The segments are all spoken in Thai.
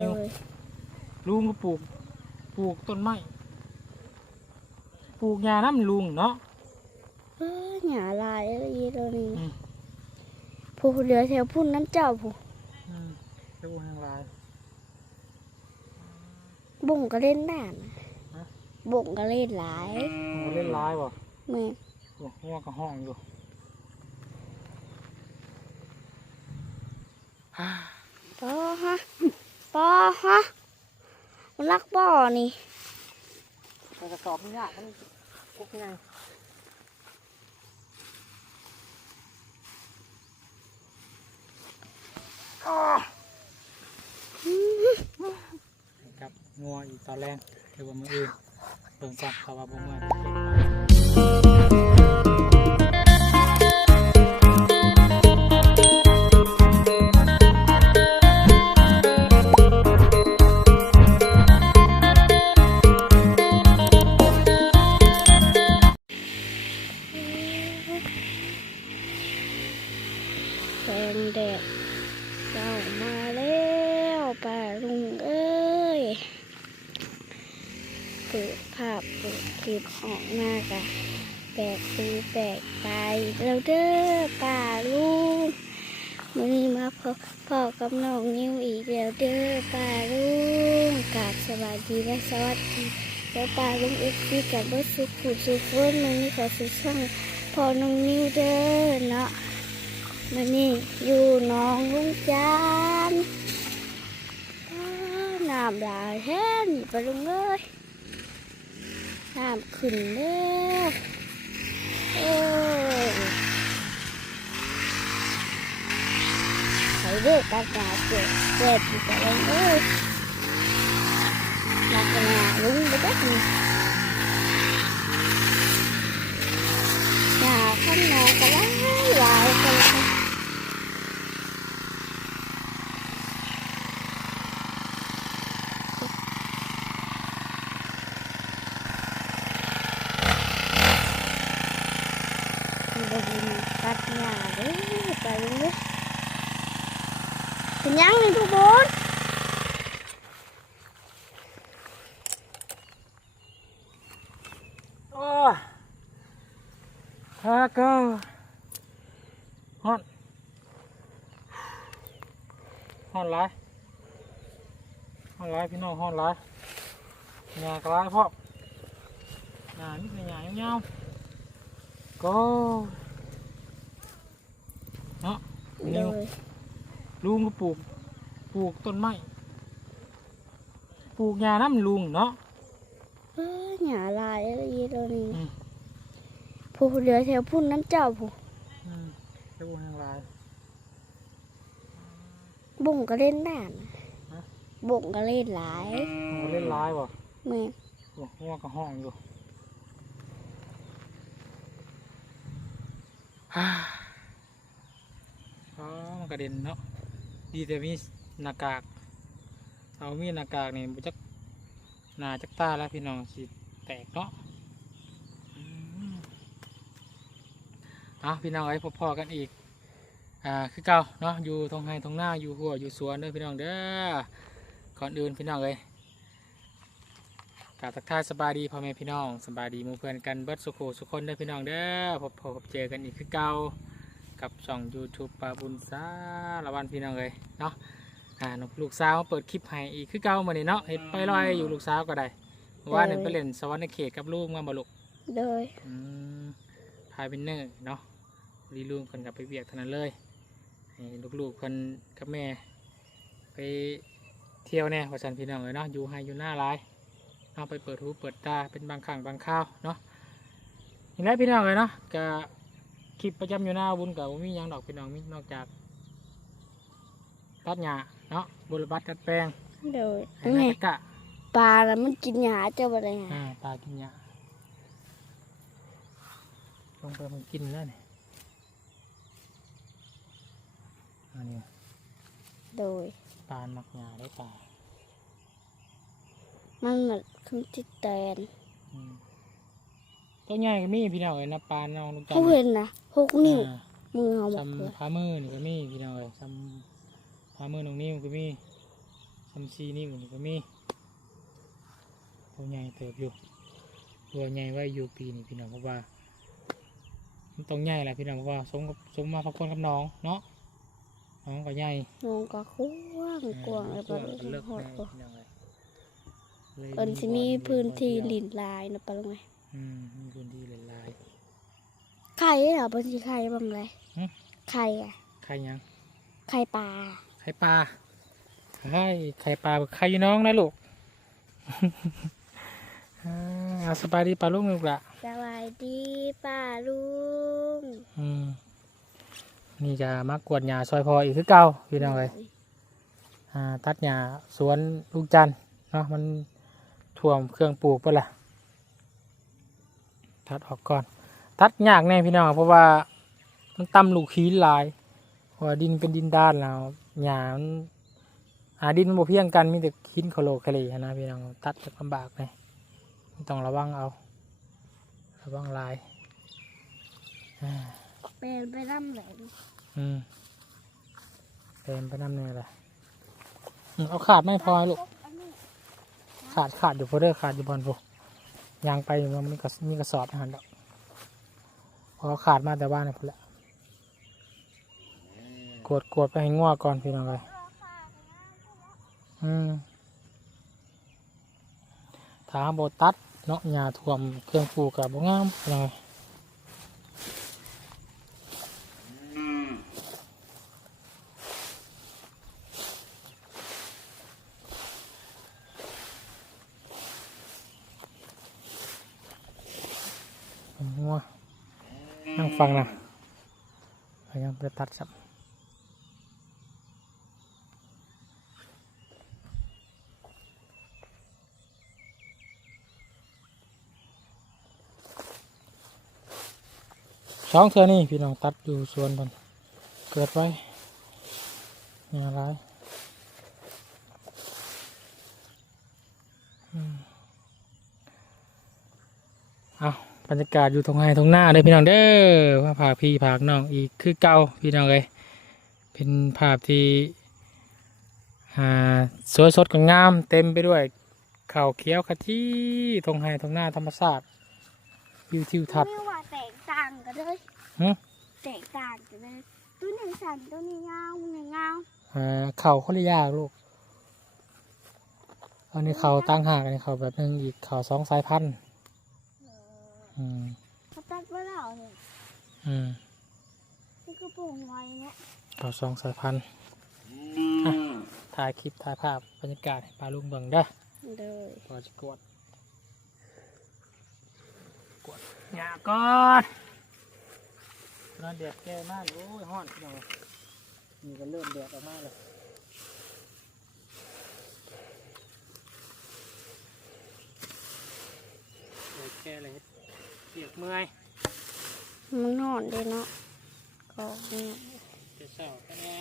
เลยลุงก็ปลูก ปลูกต้นไม้ ปลูกยาน้ำลุงเนาะเออหยาลายอะไรอีตัวนี้อืมผู้เหลือแถวพุ่นน้ำเจ้าผู้อืมดูทางลายบ่งก็เล่นด่านฮะบ่งก็เล่นหลายมันก็เล่นลายบ่แม่โอ้หัวก็ห้องอยู่ปอฮะ ปอฮะมันรักบ่อนี่แต่กระสอบมันยากมันกุ๊กไงครับงัวอีกตอนแรกเดี๋ยวว่ามืออื่นเบิ่งก่อนเขาว่าบ่เมื่อย กตูแปลกตายแล้วเด้อป่าลุงมื่อนี้มาพบพ่อกับน้องนิวอีกแล้วเด้อป่าลุงกราบสวัสดีและสวัสดีแล้วป่าลุงเอฟซีกับรถสุขุสุขนมื่อนี้ขอสุช่องพ่อน้องนิวเด้อเนาะมานี่อยู่น้องลุงจานน้ำลายแท้นี่ปลุงเอ้ยน้ำขึ้นแล้อ ใส่เด็กตาตาเจ็บเจ็บอยู่ปะลุงเอ้ยลักษณะลุงไปจักนี่หน้าข้างหน้าก็หลายหลายกันเลย มันบ่ดีมันตัดหญ้าเด้อไปลุงเด้อเป็นหยังนี่ทุกคน โอ้ยฮาเก็ฮอน ฮอนหลายฮอนหลายพี่น้องฮอนหลายหญ้ากระไรพ่อหญ้านี่เป็นหญ้ายาวๆก็เนาะเลนิวยลุงก็ปลูกปลูกต้นไม้ปลูกยาน้ำลุงเนาะเออหญ้าลายอะไรอีตัวนี้อืมผู้เหลือแถวพุ่นน้ำเจ้าผู้อืมดูทางลาย บ่งก็เล่นด่านฮะบ่งก็เล่นหลายมันก็เล่นลายบ่แม่โอ้หัวก็ห้องอยู่ฮ่าอ๋อมันกระเด็นเนาะดีแต่มีหน้ากากเอามีหน้ากากนี่บุจักหนาจักตาแล้วพี่น้องสิแตกเนาะอืมเอาพี่น้องไอ้ยพอๆกันอีก อ่าคือเก่าเนาะอยู่ทงไฮทงหน้าอยู่หัวอยู่สวนเด้อพี่น้องเด้อก่อนอื่นพี่น้องเลยกราบทักทายสบายดีพ่อแม่พี่น้องสบายดีหมู่เพื่อนกันเบิดสุโขสุคนเด้อพี่น้องเด้อพบพบเจอกันอีกคือเก่ากับช่อง YouTube ปาบุญสาละวันพี่น้องเลยเนาะอ่าลูกสาวมาเปิดคลิปให้อีกคือเก่ามาเนี่เนาะเห็ดไปลอยอยู่ลูกสาวก็ได้เพราะว่าเนี่ยไปเล่นสวรรค์เขตกับลูกมาบ่ลูกเลยอืมพายเป็นเนอร์เนาะรีลูกคนกับไปเบียกเท่านั้นเลย ให้ลูกๆคนกับแม่ ไปเที่ยวแน่ว่าสันพี่น้องเลยเนาะอยู่ให้อยู่หน้าร้ายเอาไปเปิดหูเปิดตาเป็นบางครั้งบางคราวเนาะอย่างไรพี่น้องเลยเนาะกะคลิปประจำอยู่หน้าบุญกับมีหยังดอกพี่น้องมีนอกจากตัดหญ้าเนาะบรบัตดัดแปลงเลยให้นี่นาตะกะปลาแล้วมันกินหญ้าเจ้าบ่ได้หาอ่าตากินหญ้าลงไปมันกินแล้วเนี่ย อันนี้โดยปลาหมักหญ้าได้ปลามันเหมือนคำติดแตนอืมตัวใหญ่ก็มีพี่น้องเลยนะปลาน้องลูกจันเขาเห็นนะหกนิ้วอ่า มือเขาบอกซ้ำเลยพามือนี่ก็มีพี่น้องเลยซ้ำพามือน้องนิ้วก็มีซัมซีนี่มันก็มีตัวใหญ่เติบอยู่ตัวใหญ่ไว้อยู่ปีนี้พี่น้องเพราะว่ามันต้องใหญ่แหละพี่น้องเพราะว่าสมกับสมมาพักคนกับน้องเนาะ น้องก็ใหญ่น้องก็คุ้งกวางแล้วก็ก็เลิกหอดแน่บ่พี่น้องเลยเลยเอินสิมีพื้นที่ลินลายนะปะลุงไงอืมมีพื้นที่หลายไข่เหรอเป็นสิไข่บ้างเลยหึไข่อะๆไข่ยังไข่ปลาไข่ปลาไข่ไข่ปลาไข่น้องนะลูกอ่าเอาสบายดีปลาลูกลูกละสวัสดีป้าลุงอืม นี่จะมากวดหญ้าซอยพออีกคือเก่าพี่น้องเลยอ่าตัดหญ้าสวนลูกจันเนาะมันท่วมเครื่องปลูกไปละตัดออกก่อน ตัดยากแน่พี่น้องเพราะว่ามันตำลูกขีนหลายเพราะว่าดินเป็นดินด้านแล้วหญ้ามันหาดินมันบ่เพียงกันมีแต่หินโคโลคาเลนะพี่น้องตัดจะลำบากเลยต้องระวังเอาระวังลายอ่า เป็นไปน้ำไหลอืมเต็มไปน้ำเนยเลยอืมเอาขาดไม่พอลูกขาดขาดอยู่พอเด้อขาดอยู่บอลพยางไปอยู่มันมีกระมีกระสอบอาหารดอกพอขาดมาแต่บ้านนี่พุ่นละกดกดไปให้งัวก่อนพี่น้องเลยอืมถ้าโบตัดเนาะหญ้าท่วมเครื่องปลูกกับบ่งามพี่น้องเอ้ย ฟังนะพยายามไปตัดสับสองเทือนี่พี่น้องตัดอยู่สวนบนเกิดไว้งานร้ายอืมเอา บรรยากาศอยู่ตรงไห้ตรงหน้าเลยพี่น้องเด้อว่าผากพี่ผากน้องอีกคือเก่าพี่น้องเลยเป็นภาพที่อ่าสวยสดกับงามเต็มไปด้วยเขาวเขียวขจีตรงไห้ตรงหน้าธรรมศาสตร์วิวทิวทัศน์ไม่ว่าแตกต่างกันเลยฮะแตกต่างกันเลยตัวหนึ่งสันตัวนี้ยาวหนึ่งยาวอ่าเข่าเขาเรียกยากลูกอันนี้เขาตั้งหากอันนี้เขาแบบหนึงอีกเขาสองสายพันธุ์ อืมเขาตัดว่าเราเลยอืมนี่คือปุ่งไว้เนี่ยเขาสองสายพันธุ์อะถ่ายคลิปถ่ายภาพบรรยากาศให้ปลาลุงเบิ่งเด้อเลยพอจะกดกดหยาก่อนนอนแดดแก่มากโอ้ยห้อนพี่น้องนี่ก็เริ่มแดดออกมาเลยแดดแก่เลย เปียกเมื่อยมันนอนเลยเนาะก็เนี่ยจะเศร้าแค่แน่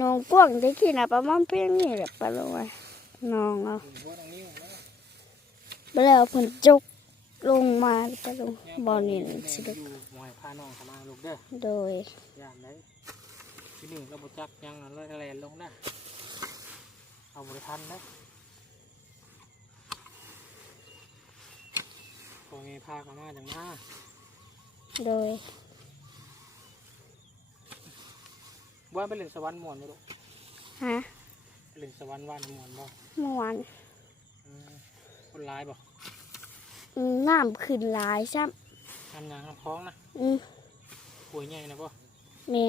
น้องกว้างได้กี่นะประมาณเพียงนี่แหละปะลุงไงน้องเอาถึงหัวตรงนี้นะไปแล้วฝนจุกลงมาปะลุงบอลนี่แม่สิอลูกยู่หมวยพาน้องเข้ามาลูกเด้อโดยย่านได้ที่หนึ่งเราบจักยังเลยทะเลลงนะเอาบริทันนะ พอไงพาเข้ามาจังหน้าโดยว่าไปเล่นสวรรค์มวนไหมลูกฮะไปเล่นสวรรค์ว่านมวนบ่เมื่อวานอืมคนร้ายบ่อืมน้ำขึ้นหลายซ้ทำงานทำพ้องนะำอืมป่วยใหญ่นะบ่แม่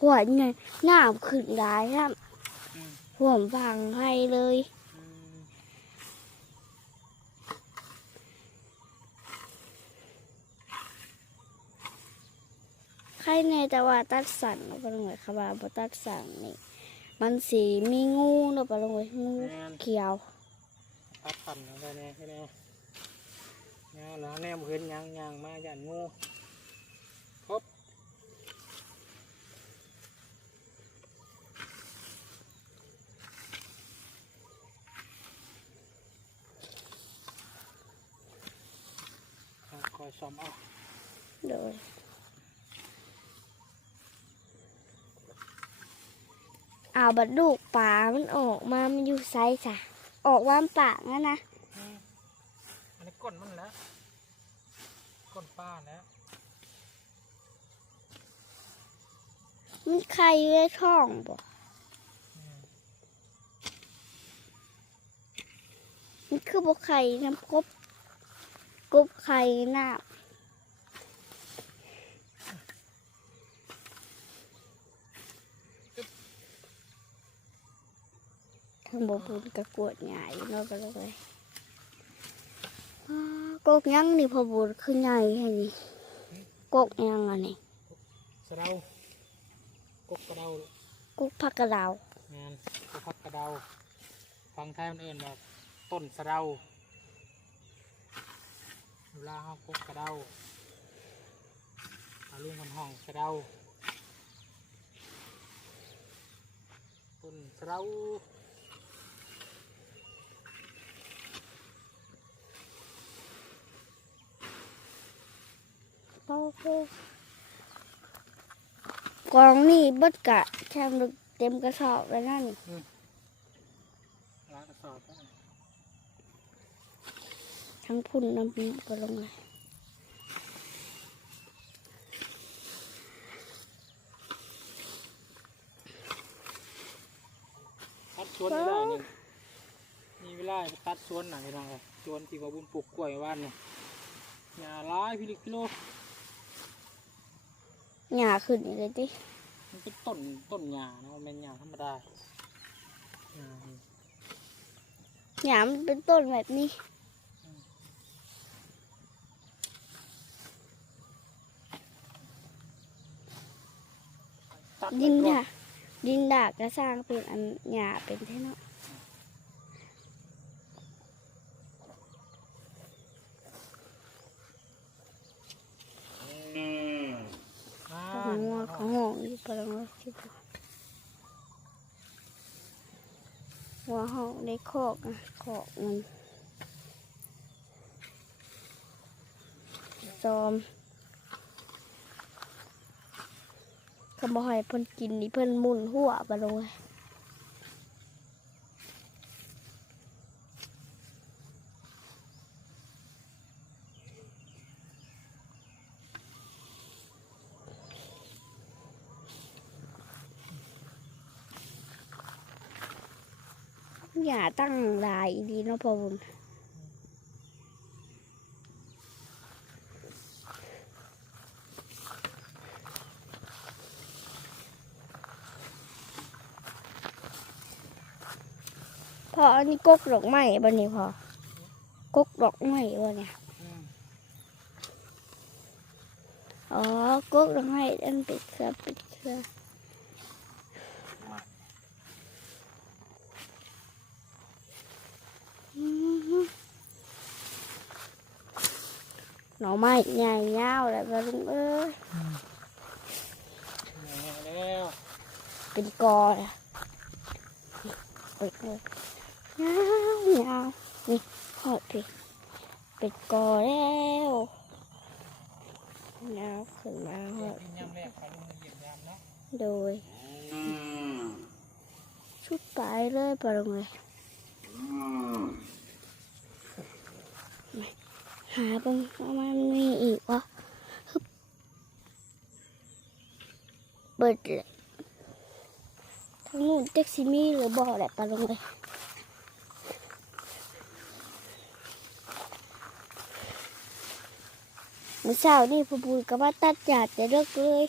หัวไงน้ำขึ้นหลายซ้อืมำห่วมฟังให้เลย ใครในแต่ว่าตัดสันเราไปลงไว้ค่ะว่าบตัดสันนี่มันสีมีงูเราไปลงไว้งูเขียวตัดปั่นเอาได้แน่แค่แน่ยแล้วแนมเห็นยางยางมาย่านงูครบคอยซ่อมเอาโดย เอาบัดลูกปลามันออกมา มันอยู่ไซส์จ้ะออกว่ามปากนะนะอืมอันนี้ก้นมันแล้วก้นป้าแล้วมันไข่อยู่ในท้องบ่อืมมันคือบ่ไข่น้ำกบกบไข่น้ำ ทั้งบ่บุญกระกวดใหญ่เนาะไปเลยอ้ากกยังนี่พอบุญคือใหญ่แค่นี้กกยังอันนี้สะเดากกกระเดากกผักกระเดาวงานกกพักกระเดาฟังไทยมันเอิ้นว่าต้นสะเดาเวลาเฮากกกระเดาอาลุงคนห้องสะเดาต้นสะเดา โอเคกองนี่เบิดกะแช่มเต็มกระสอบแล้วนั่นนี่ล้างกระสอบแล้วทั้งพุ่นน้ำปีก็ลงเลยตัดสวนไม่ได้นี่มีเวลาไปตัดสวนหนังไปทางเลยสวนที่ว่าบุญปลูกกล้วยว่านเนี่ยหญ้าหลายพิลิกิโล หญ้าขึ้นอีกเลยติมันเป็นต้นต้นหญ้านะมันเป็นหญ้าธรรมดาหญ้านี่หญ้ามันเป็นต้นแบบนี้ ตัดดินไปก่อค่ะดินดากก็สร้างเป็นอันหญ้าเป็นแท่เนาะ อ่า หัว เขาห้องอยู่ปะลงเลยคิดดูหัวห้องได้คอกอะคอกมันซอมคำบอกให้เพิ่นกินนี่เพิ่นมุนหัวไปเลย อย่าตั้งหลายดีเนาะพ่อบุญพออันนี้กกดอกไม้บ่นี่พอกกดอกไม้บ่เนี่ยอ๋อกกดอกไม้อันปิดเครือปิดเครืออฮึหน่อ ไม้ใหญ่ยาวเลยบ่ลุงเอ้ยนี่แล้วเป็นกอเลยเปิดเลยยาวยาวนี่หอดพี่เป็นกอแล้วยาวขึ้นมาหอดยำแรกไปลงมาเหยียบยำเนาะโดย ชุดไปเลยไปลงเลย หาบ้างว่ามันมีอีกวะเปิดเลยทั้งนู้นเจ็กซิมี่หรือบ่อแหละปลาลงไปเมื่อเช้านี่พอบุญก็ว่าตัดหยาดจะเลิกเลย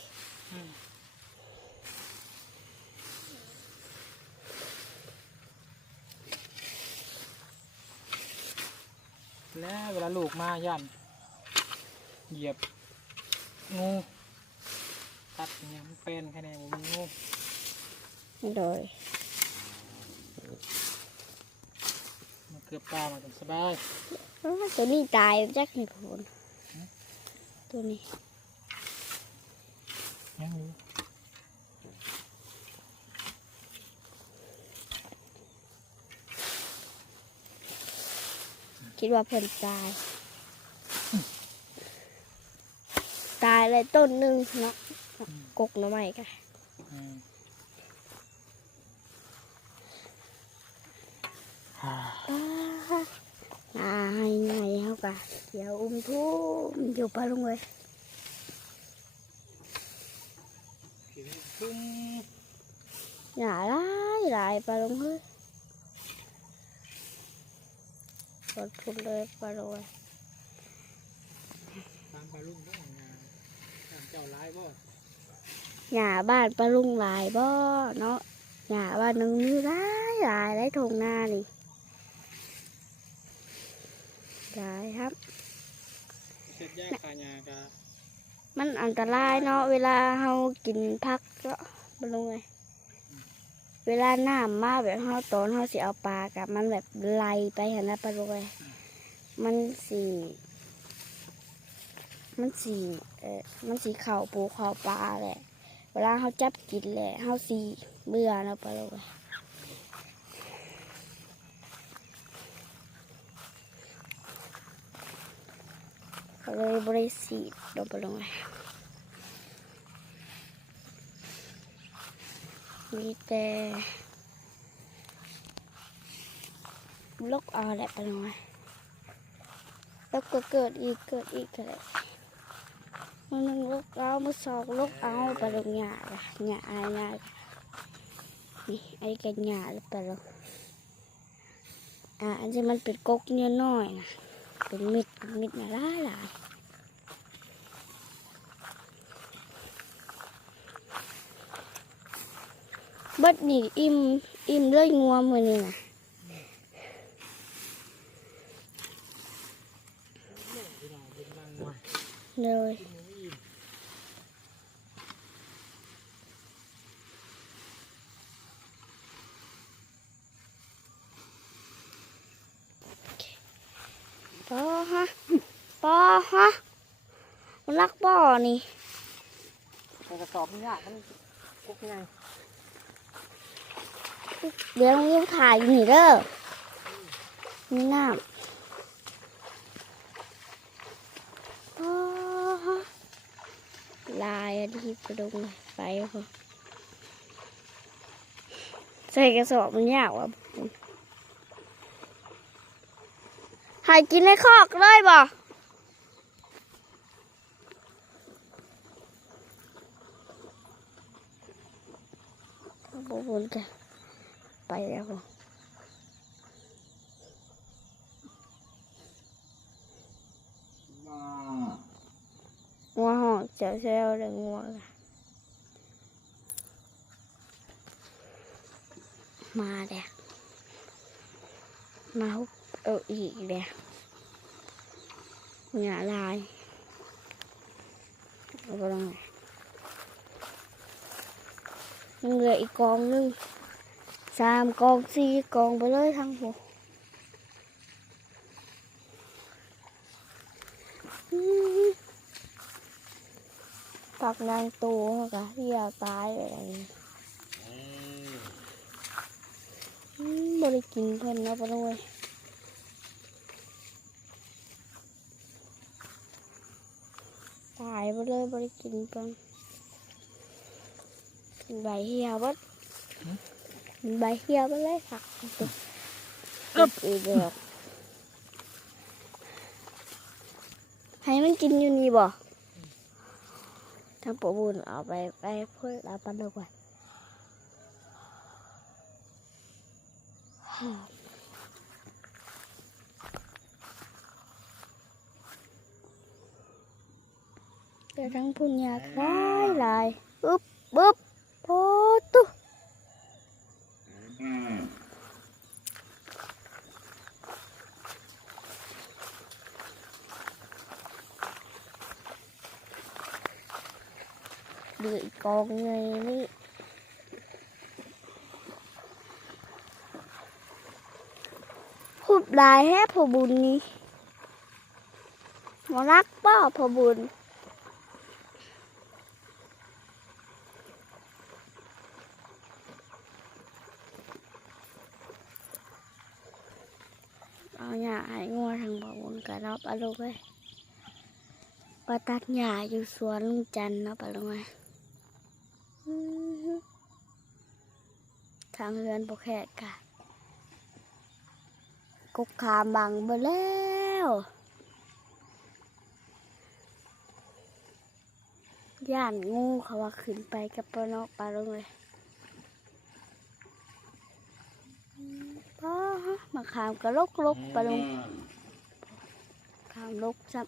แล้วเวลาลูกมาย่านเหยียบงูตัดอย่างเงี้ยมันเป็นแค่ไหนมันงูโดยมันเกือบปลามาถึงสบายอ้าวตัวนี้ตายจักนี่พนตัวนี้ยังอยู่ คิดว่าเพิ่นตาย ตายเลยต้นหนึ่งเนาะกกน่อไม่กันตายไงเขากะเดี๋ยวอุ้มทุ่มอยู่ปลาลงเลยหลายหลายปลาลงเลย ดพุ่นเลยปลาลุงเอ้ยตามปลาลุงต้องงานตามเจ้าร้ายบ่หย่าบ้านปลาลุงหลายบ่เนาะหย่าบ้านหนึงมีหลายหลายหลายทงหน้านี่หลายครับ เสร็จแยกขายากะมันอันตรายเนาะเวลาเรากินพักก็บลงเลย เวลาหน้ำมาแบบเราตอนเราสิเอาปลากับมันแบบไหลไปเห็นนะปลาลงเลยมันสีมันสีเออมันสีเข่าปูเข่าปลาแหละ เวลาเขาจับกินแหละเขาสีเบื่อเนาะปลาลงเลยเลยบริสีดเนาะปลาลงเลย มีแต่ลกเอาแหละไปหน่อยแล้วก็เกิดอีกเกิดอีกอะไรมันหนึ่งลกเอามาสองลกเอาไปลงหญ้าละหญ้าอายหญ้านี่ไอ้กันหญ้าหรือไปลงอ่าอันนี้มันเป็นกกเนี่ยน้อยนะเป็นมิดมิดนะหลายหลาย เบัดนี่อิ่มอิ่มเลยงัวมือนี่นะพี่น้องเป็นบางหน่อยเลยปอฮะปอฮะมันรักบ่อนี่แต่กระสอบมันยากมันกุ๊กไง เดี๋ยวมึงถ่ายอยู่นี่เด้อมีน้ำลายอันที่กระดงเลยไปพอใส่กระสอบมันยากว่ะหายกินในคอกเลยบ่บวนกัน ไปแล้วบ่งัวหอกเจ้าเซลเลยงัวมาแดกมาฮุบเอาอีกแดกเหงื่อลายเอาไปลงไหนยังเหลืออีกกองนึง สามกองสี่กองไปเลยทั้งหมดปักนางตูกะที่ยาตายอะไรนี้บริกินเพิ่นเนาะปะลุยตายไปเลยบริกินเพิ่นใบเหี่ยวเบดกิน ใบเหี่ยวไปเลยผักกบอีกแล้วให้มันกินอยู่นี่บ่ทางปะบุญเอาไปไปพูดเอาปันดีกว่าเดี๋ยวทั้งพุ่นยากหลายลายอึ๊บบึ๊บโพตุเดื ออีกกองไงนี่หุบหลายแฮะพอบุญนี่มอรักป้อพอบุญเอาหญ้าให้งัวทางบ่วนกันเนาะปะลูกเอ้ยปะตัดหญ้าอยู่สวนลุงจันเนาะปะลูกเอ้ย ทางเรือนบ่แขกกะกุกขามบังเบแล้วย่านงูเขาว่าขึ้นไปกับปนอกปลาลงเลยป้ามาขามกระลกลกปลาลงขามลกซับ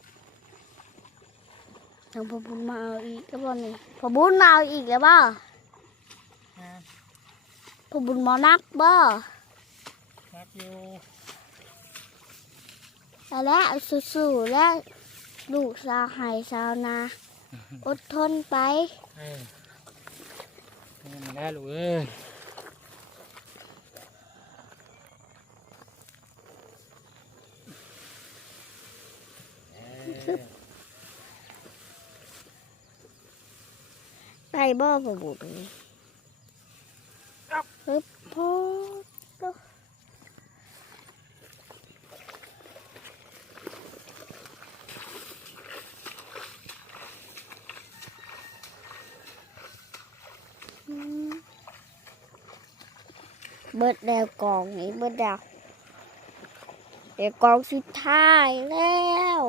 ทางพอบุญมาเอาอีกแล้วบ่นี่พอบุญมาเอาอีกแล้วบ่พอบุญมานักบ่รักอยู่และสู้ๆและลูกสาวไห้สาวนาอดทนไปเออนี่มันได้ลูกเอ้ยไปบ่พอ บุญนี่ฮึบพอดอืมเบิดแล้วกองนี้เบิดแล้วเดี๋ยวกองสุดท้ายแล้ว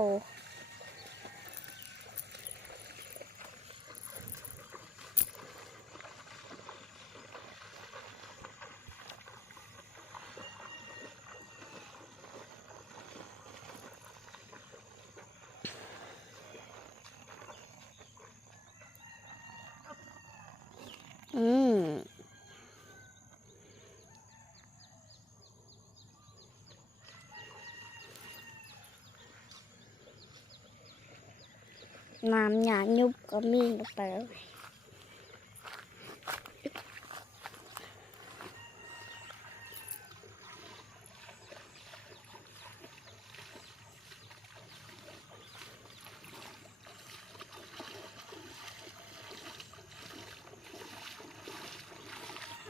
น้ำหยายุบก็มีลงไปแล้ว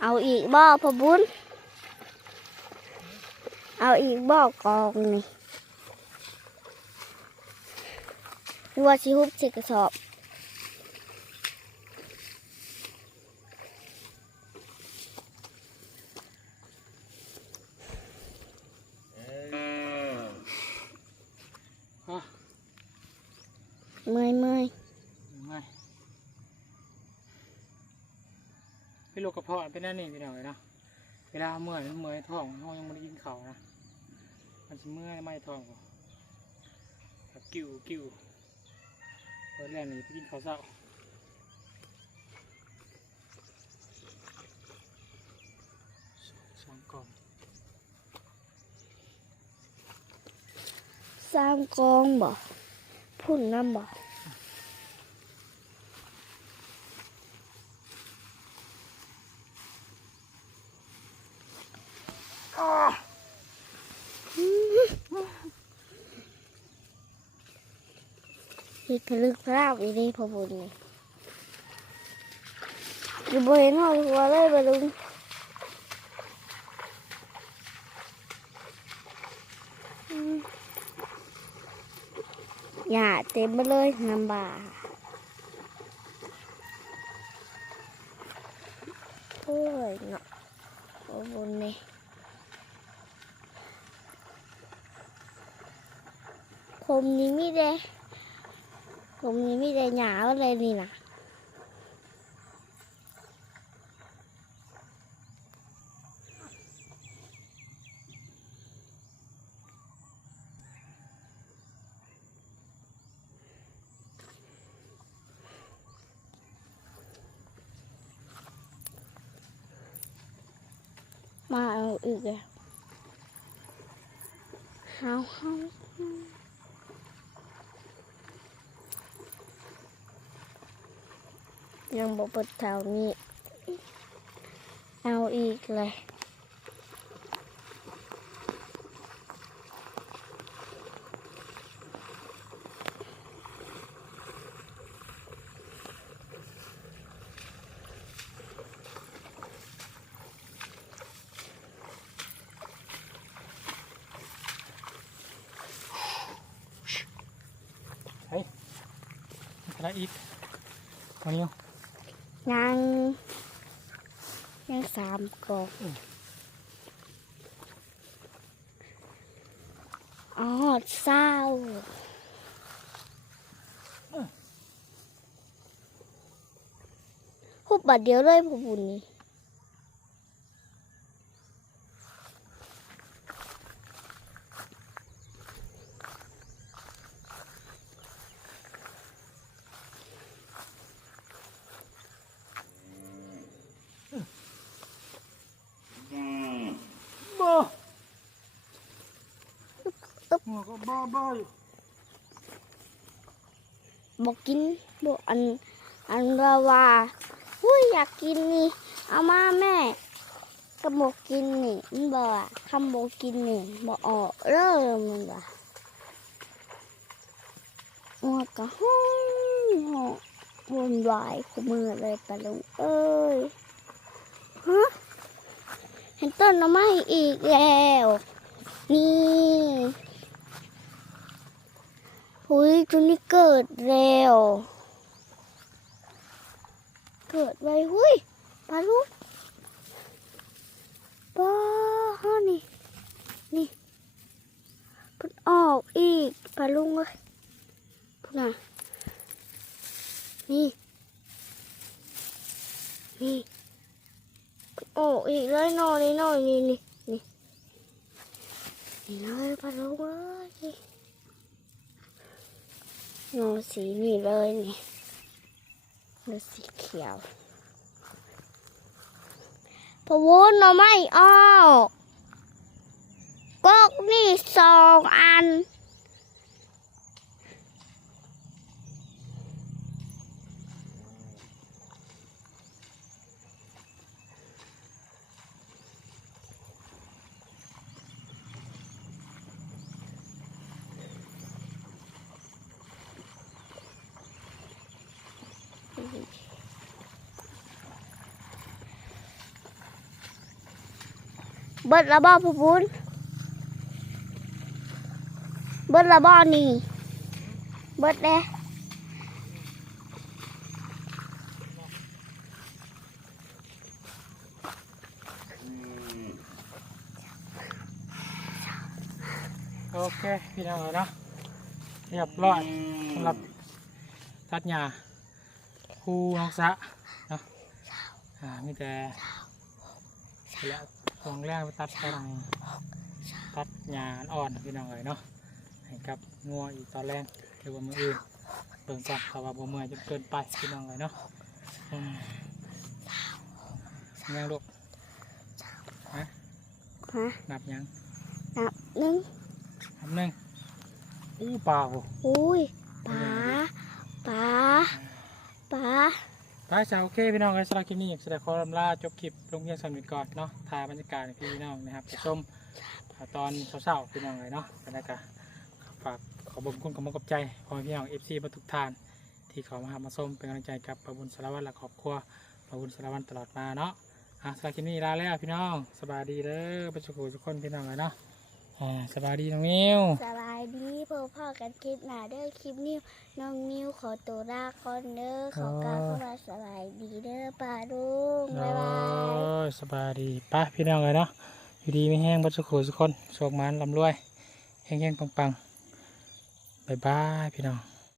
เอาอีกบ่พอบุญเอาอีกบ่กองนี่ รือว่าชิฮุบใส่กระสอบอะเมื่อยเมื่อยไม่พี่ลูกกระเพาะเป็นนั่นนี่พี่น้องเลยเนาะเวลาเมื่อยมันเมื่อยท้องเขายังไม่ได้กินข้าวนะมันจะเมื่อยไม่ท้องบ่แบบกิ้วกิ้ว เปิดแรกนี่ไปกินข้าวเช้าสองกล่องสามกองบ่พุ่นน้ำบ่ ฮิตพลึกพลาบอีนี่พอบุญนี่อยู่บนเห็นหอยหัวเลยบลุงอืมหญ้าเต็มไปเลยน้ำบาโอ้ยเนาะพอบุญนี่คมนี้มีเด้ ผมนี่มีแต่หยาอะไรนี่นะมาเอาอีกแล้วเฮาเฮา ยังบเปิดแถวนี้ เอาอีกเลย อะไรอีกวันนี้ ยังยังสามกอก อ๋อเศร้าหุ บัดเดียวเลยผู้บุญนี่บ้าหัวก็บ้าบ้าอยู่บอกกินบอกอันอันว่าว่า อยากกินนี่ เอามาแม่ก็บอกกินนี่มันบอกว่าคำบอกกินนี่บอกออกเริ่มมันว่าหัวก็ห้องหอวนวายขมือเลยปะลุงเอ้ยฮะเห็นต้นน้ำไม้อีกแล้ว นี่หุยตัวนี้เกิดแล้ว เกิดไว้หุยปลาลูกปลาฮะนี่ นี่พุ่นออกอีกปลาลุงเลยพุ่นน่ะนี่ นี่พิ่นออกอีกเลยหน่อยนี่หน่อยนี่นี่นี่นี่เลยปลาลุงเลยหนูสีนี่เลยนี่ ดูสีเขียวพะวุ้นเราไม่ออกก็นี่สองอัน เบิดละบ่พะวุ้นเบิดละบ่นี่ เบิดเด้โอเค พี่น้องเนาะเรียบร้อยสำหรับตัดหญ้าคูน้องสะเนาะอ่ามีแต่แล้ว ของแรกไปตัดกำลังตัดหญ้าอ่อนพี่น้องเลยเนาะให้กับงัวอีกตอนแรกหรือว่ามืออื่นเบิ่งก่อนถ้าว่าบ่เมื่อยจนเกินไปพี่น้องเลยเนาะอืมยังลูกฮะนับยังนับหนึ่งนับหนึ่งอู้เปล่าอุ้ยป๋าป๋าป๋า ไปจ้าโอเคพี่น้องครับสำหรับคลิปนี้แสดงขอลำลาจบคลิปลงเพียงสำนึกก่อนเนาะถ่ายบรรยากาศให้พี่น้องนะครับไปชมตอนเช้าๆพี่น้องเลยเนาะบรรยากาศฝากขอบคุณกับมกับใจขอให้พี่น้องเอฟซีทุกท่าน ที่เขามาหามาส้มเป็นกำลังใจกับประบุญสารวัตรและครอบครัวประบุญสารวัตรตลอดมาเนาะอะสำหรับคลิปนี้ลาแล้วพี่น้องสบายดีเด้อประชุมทุกคนพี่น้องเลยเนาะ อ่าสบายดีน้องมิวสบายดีพ่อพ่อกันคลิปหน้าเด้อคลิปนี้น้องนิวขอตัวลาก่อนเด้อขอกล่าวคำว่าสบายดีเด้อป้าลุงบ๊ายบายโอ้ยสบายดีไป้าพี่น้องเลยเนาะอยู่ดีไม่แห้งบัดสุขุทุกคนโชคมันลำรวยแห้งๆปังๆบายบายพี่น้อง